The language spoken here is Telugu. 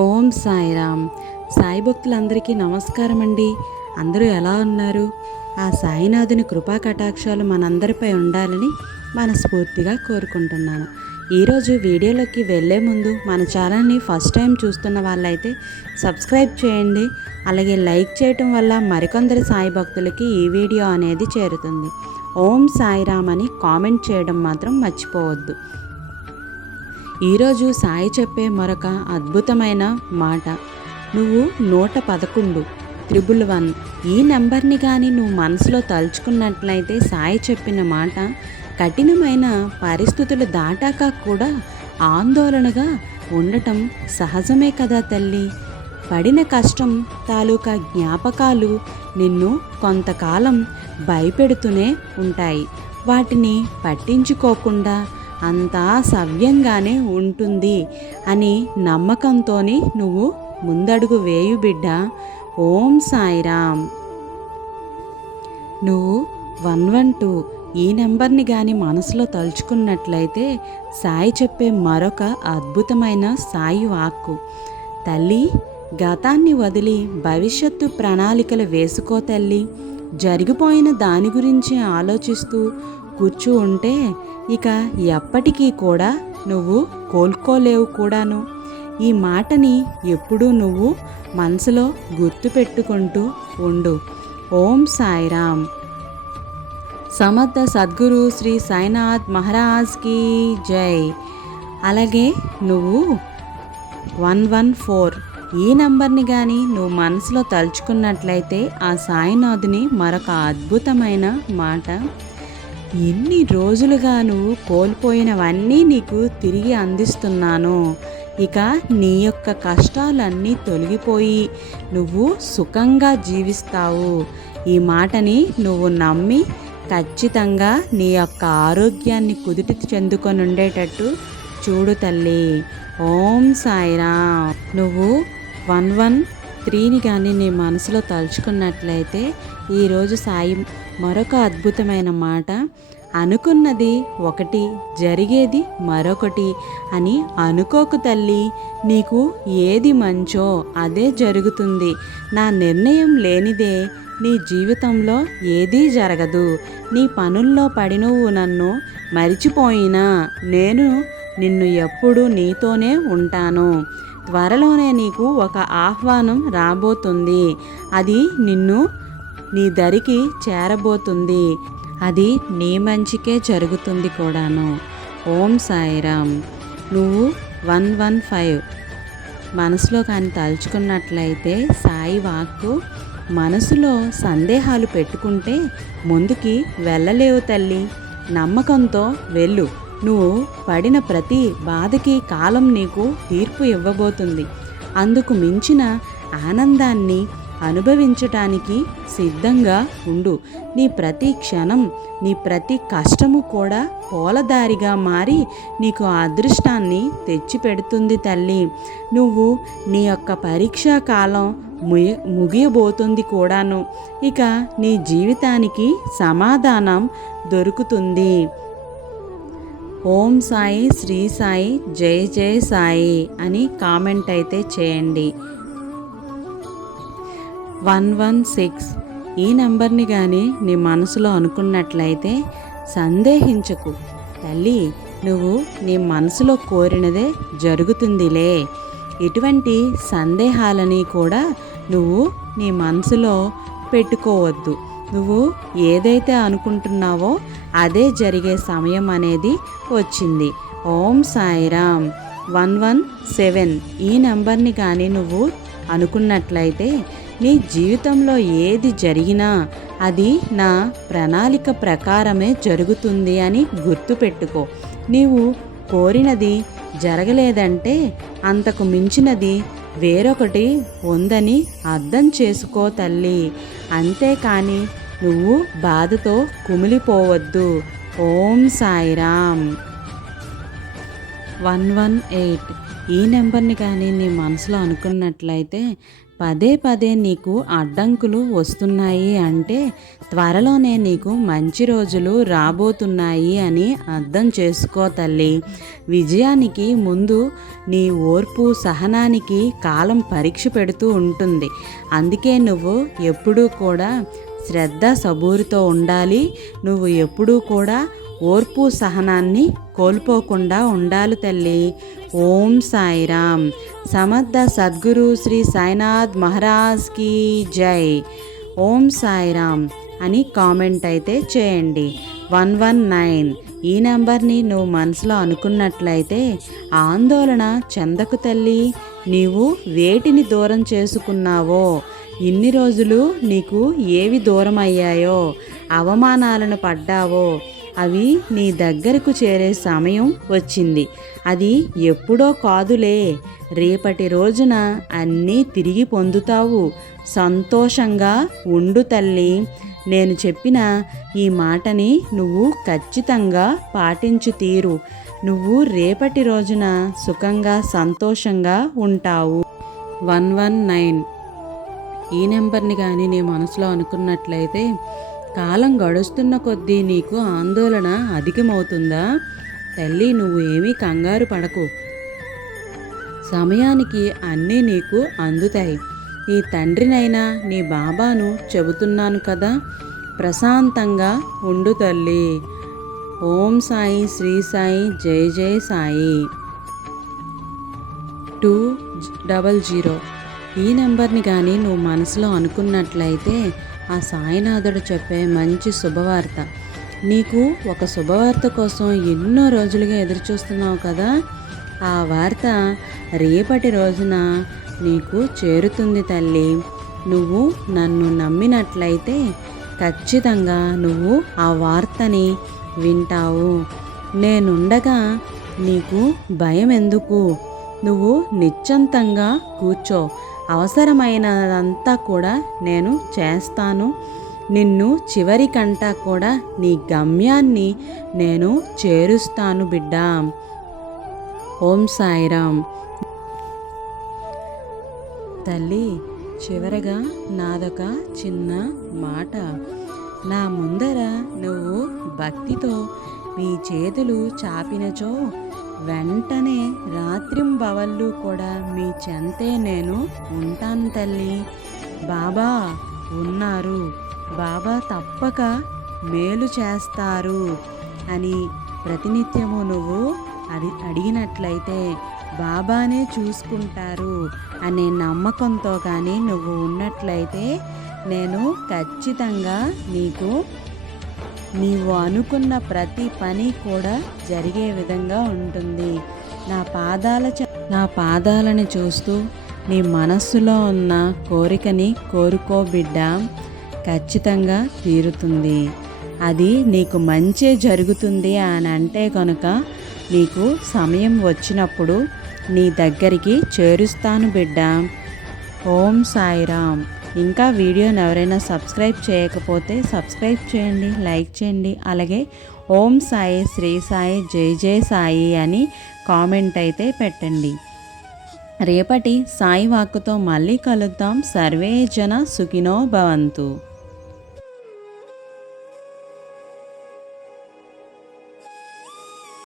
ఓం సాయిరామ్. సాయి భక్తులందరికీ నమస్కారం అండి అందరూ ఎలా ఉన్నారు? ఆ సాయినాథుని కృపా కటాక్షాలు మనందరిపై ఉండాలని మనస్ఫూర్తిగా కోరుకుంటున్నాను. ఈరోజు వీడియోలోకి వెళ్ళే ముందు మన ఛానల్ని ఫస్ట్ టైం చూస్తున్న వాళ్ళైతే సబ్స్క్రైబ్ చేయండి. అలాగే లైక్ చేయటం వల్ల మరికొందరు సాయి భక్తులకి ఈ వీడియో అనేది చేరుతుంది. ఓం సాయిరామ్ అని కామెంట్ చేయడం మాత్రం మర్చిపోవద్దు. ఈరోజు సాయి చెప్పే మరొక అద్భుతమైన మాట. నువ్వు నూట పదకొండు త్రిబుల్ వన్. ఈ నెంబర్ని కానీ నువ్వు మనసులో తలుచుకున్నట్లయితే సాయి చెప్పిన మాట కఠినమైన పరిస్థితులు దాటాక కూడా ఆందోళనగా ఉండటం సహజమే కదా తల్లి? పడిన కష్టం తాలూకా జ్ఞాపకాలు నిన్ను కొంతకాలం భయపెడుతూనే ఉంటాయి. వాటిని పట్టించుకోకుండా అంతా సవ్యంగానే ఉంటుంది అని నమ్మకంతోనే నువ్వు ముందడుగు వేయు బిడ్డ. ఓం సాయిరామ్. నువ్వు వన్ వన్ టూ ఈ నెంబర్ని కానీ మనసులో తలుచుకున్నట్లయితే సాయి చెప్పే మరొక అద్భుతమైన సాయి వాక్కు. తల్లి గతాన్ని వదిలి భవిష్యత్తు ప్రణాళికలు వేసుకో తల్లి. జరిగిపోయిన దాని గురించి ఆలోచిస్తూ కూర్చు ఉంటే ఇక ఎప్పటికీ కూడా నువ్వు కోలుకోలేవు కూడాను. ఈ మాటని ఎప్పుడూ నువ్వు మనసులో గుర్తుపెట్టుకుంటూ ఉండు. ఓం సాయిరామ్. సమర్థ సద్గురు శ్రీ సాయినాథ్ మహారాజ్కి జై. అలాగే నువ్వు వన్ వన్ ఫోర్ ఈ నంబర్ని కానీ నువ్వు మనసులో తలుచుకున్నట్లయితే ఆ సాయినాథుని మరొక అద్భుతమైన మాట ఎన్ని రోజులుగాను కోల్పోయినవన్నీ నీకు తిరిగి అందిస్తున్నాను. ఇక నీ యొక్క కష్టాలన్నీ తొలగిపోయి నువ్వు సుఖంగా జీవిస్తావు. ఈ మాటని నువ్వు నమ్మి ఖచ్చితంగా నీ యొక్క ఆరోగ్యాన్ని కుదుటి చెందుకొని ఉండేటట్టు చూడు తల్లి. ఓం సాయిరా నువ్వు వన్ వన్ స్త్రీని కానీ నీ మనసులో తలుచుకున్నట్లయితే ఈరోజు సాయి మరొక అద్భుతమైన మాట. అనుకున్నది ఒకటి జరిగేది మరొకటి అని అనుకోకు తల్లి. నీకు ఏది మంచో అదే జరుగుతుంది. నా నిర్ణయం లేనిదే నీ జీవితంలో ఏదీ జరగదు. నీ పనుల్లో పడి నువ్వు నన్ను మరిచిపోయినా నేను నిన్ను ఎప్పుడు నీతోనే ఉంటాను. త్వరలోనే నీకు ఒక ఆహ్వానం రాబోతుంది. అది నిన్ను నీ దరికి చేరబోతుంది. అది నీ మంచికే జరుగుతుంది కూడాను. ఓం సాయిరామ్. నువ్వు వన్ వన్ ఫైవ్ మనసులో కానీ తలుచుకున్నట్లయితే సాయి వాక్కు మనసులో సందేహాలు పెట్టుకుంటే ముందుకి వెళ్ళలేవు తల్లి. నమ్మకంతో వెళ్ళు. నువ్వు పడిన ప్రతి బాధకి కాలం నీకు తీర్పు ఇవ్వబోతుంది. అందుకు మించిన ఆనందాన్ని అనుభవించటానికి సిద్ధంగా ఉండు. నీ ప్రతి క్షణం నీ ప్రతి కష్టము కూడా పోలదారిగా మారి నీకు అదృష్టాన్ని తెచ్చిపెడుతుంది తల్లి. నువ్వు నీ యొక్క పరీక్షా కాలం ముయ ముగియబోతుంది కూడాను. ఇక నీ జీవితానికి సమాధానం దొరుకుతుంది. ఓం సాయి శ్రీ సాయి జై జై సాయి అని కామెంట్ అయితే చేయండి. One one six. ఈ నెంబర్ని కానీ నీ మనసులో అనుకున్నట్లయితే సందేహించకు. తల్లి నువ్వు నీ మనసులో కోరినదే జరుగుతుందిలే. ఇటువంటి సందేహాలని కూడా నువ్వు నీ మనసులో పెట్టుకోవద్దు. నువ్వు ఏదైతే అనుకుంటున్నావో అదే జరిగే సమయం అనేది వచ్చింది. Om Sairam. One one seven ఈ నెంబర్ని కానీ నువ్వు అనుకున్నట్లయితే నీ జీవితంలో ఏది జరిగినా అది నా ప్రణాళిక ప్రకారమే జరుగుతుంది అని గుర్తుపెట్టుకో. నీవు కోరినది జరగలేదంటే అంతకు మించినది వేరొకటి ఉందని అర్థం చేసుకో తల్లి. అంతేకాని నువ్వు బాధతో కుమిలిపోవద్దు. ఓం సాయిరామ్. One one eight. ఈ నెంబర్ని కానీ నీ మనసులో అనుకున్నట్లయితే పదే పదే నీకు అడ్డంకులు వస్తున్నాయి అంటే త్వరలోనే నీకు మంచి రోజులు రాబోతున్నాయి అని అర్థం చేసుకో తల్లి. విజయానికి ముందు నీ ఓర్పు సహనానికి కాలం పరీక్ష పెడుతూ ఉంటుంది. అందుకే నువ్వు ఎప్పుడూ కూడా శ్రద్ధ సబూరితో ఉండాలి. నువ్వు ఎప్పుడూ కూడా ఓర్పు సహనాన్ని కోల్పోకుండా ఉండాలి తల్లి. ఓం సాయిరామ్. సమర్థ సద్గురు శ్రీ సాయినాథ్ మహారాజ్కి జై. ఓం సాయిరామ్ అని కామెంట్ అయితే చేయండి. వన్ వన్ నైన్ ఈ నెంబర్ని నువ్వు మనసులో అనుకున్నట్లయితే ఆందోళన చెందకు తల్లి. నీవు వేటిని దూరం చేసుకున్నావో? ఇన్ని రోజులు నీకు ఏవి దూరం అయ్యాయో అవమానాలను పడ్డావో? అవి నీ దగ్గరకు చేరే సమయం వచ్చింది. అది ఎప్పుడో కాదులే. రేపటి రోజున అన్నీ తిరిగి పొందుతావు. సంతోషంగా ఉండు తల్లి. నేను చెప్పిన ఈ మాటని నువ్వు ఖచ్చితంగా పాటించు తీరు. నువ్వు రేపటి రోజున సుఖంగా సంతోషంగా ఉంటావు. One one nine. ఈ నెంబర్ని కానీ నీ మనసులో అనుకున్నట్లయితే కాలం గడుస్తున్న కొద్దీ నీకు ఆందోళన అధికమవుతుందా? తల్లి నువ్వు ఏమీ కంగారు పడకు. సమయానికి అన్నీ నీకు అందుతాయి. నీ తండ్రినైనా నీ బాబాను చెబుతున్నాను కదా? ప్రశాంతంగా ఉండు తల్లి. ఓం సాయి శ్రీ సాయి జై జై సాయి. Two double zero. ఈ నెంబర్ని కానీ నువ్వు మనసులో అనుకున్నట్లయితే ఆ సాయినాథుడు చెప్పే మంచి శుభవార్త. నీకు ఒక శుభవార్త కోసం ఎన్నో రోజులుగా ఎదురుచూస్తున్నావు కదా? ఆ వార్త రేపటి రోజున నీకు చేరుతుంది తల్లి. నువ్వు నన్ను నమ్మినట్లయితే ఖచ్చితంగా నువ్వు ఆ వార్తని వింటావు. నేనుండగా నీకు భయం ఎందుకు నువ్వు నిశ్చంతంగా కూర్చో. అవసరమైనదంతా కూడా నేను చేస్తాను. నిన్ను చివరికంటా కూడా నీ గమ్యాన్ని నేను చేరుస్తాను బిడ్డ. ఓం సాయిరామ్. తల్లి చివరగా నాదొక చిన్న మాట. నా ముందర నువ్వు భక్తితో మీ చేతులు చాపినచో వెంటనే రాత్రింబవళ్ళు కూడా మీ చెంతే నేను ఉంటాను తల్లి. బాబా ఉన్నారు. బాబా తప్పక మేలు చేస్తారు అని ప్రతినిత్యము నువ్వు అది అడిగినట్లయితే బాబానే చూసుకుంటారు అనే నమ్మకంతో కానీ నువ్వు ఉన్నట్లయితే నేను ఖచ్చితంగా నీకు నీవు అనుకున్న ప్రతి పని కూడా జరిగే విధంగా ఉంటుంది. నా పాదాల నా పాదాలని చూస్తూ నీ మనస్సులో ఉన్న కోరికని కోరుకో బిడ్డ ఖచ్చితంగా తీరుతుంది. అది నీకు మంచి జరుగుతుంది అని అంటే కనుక నీకు సమయం వచ్చినప్పుడు నీ దగ్గరికి చేరుస్తాను బిడ్డ. ఓం సాయిరామ్. ఇంకా వీడియోని ఎవరైనా సబ్స్క్రైబ్ చేయకపోతే సబ్స్క్రైబ్ చేయండి లైక్ చేయండి. అలాగే ఓం సాయి శ్రీ సాయి జై జై సాయి అని కామెంట్ అయితే పెట్టండి. రేపటి సాయి వాక్కుతో మళ్ళీ కలుద్దాం. సర్వే జన సుఖినో భవంతు.